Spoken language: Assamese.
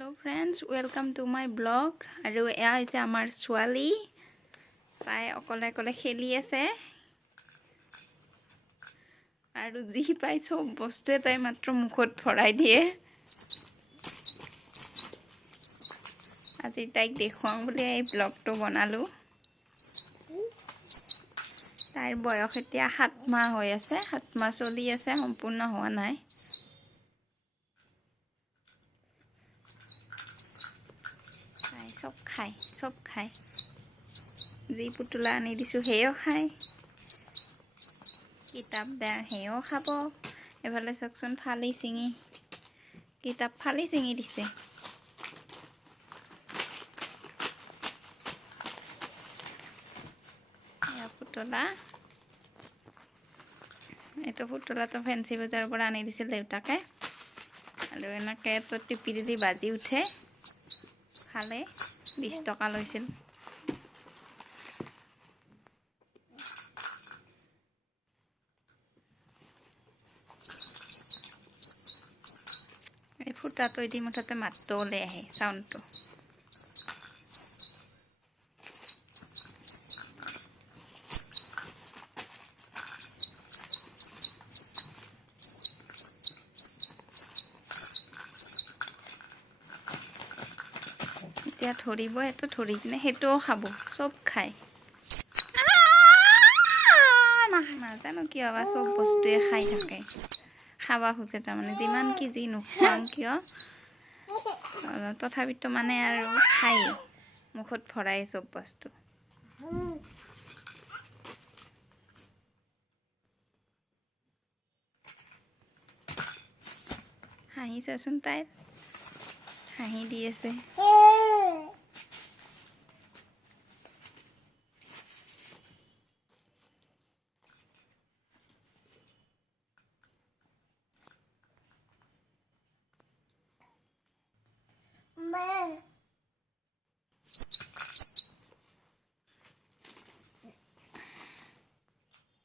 Hello friends, welcome to my blog. আৰু এয়া হৈছে আমাৰ ছোৱালী তাই অকলে অকলে খেলি আছে আৰু যি পাই সব বস্তুৱে তাই মাত্ৰ মুখত ভৰাই দিয়ে আজি তাইক দেখুৱাম বুলি এই ব্লগটো বনালো তাইৰ বয়স এতিয়া 7 মাহ হৈ আছে 7 মাহ চলি আছে সম্পূৰ্ণ হোৱা নাই সব খায় যি পুতুলা আনি দিছো হেও খায় কিতাপ দে হেও খাব এফালে চাকচোন ফালি চিঙি কিতাপ ফালি চিঙি দিছে এয়া পুতলা এইটো পুতলাটো ফেন্সি বজাৰৰ পৰা আনি দিছিল দেউতাকে আৰু এনেকৈ তো টিপি দি বাজি উঠে খালে 20 টকা লৈছিল এই ফুটাটো এটি মুঠতে মাতটো ওলাই আহে সাউন্ডটো এতিয়া ধৰিব এটো ধৰি কিনে হেটোও খাব সব খায় নাজানো কি হবা সব বস্তুৱে খাই থাকে খাবা খুঁজে তাৰমানে যিমান কি যি নোখোৱাম কিয় তথাপিতো মানে আৰু খাই মুখত ভৰাই সব বস্তু হাঁহি চাচোন তাই হাঁহি দি আছে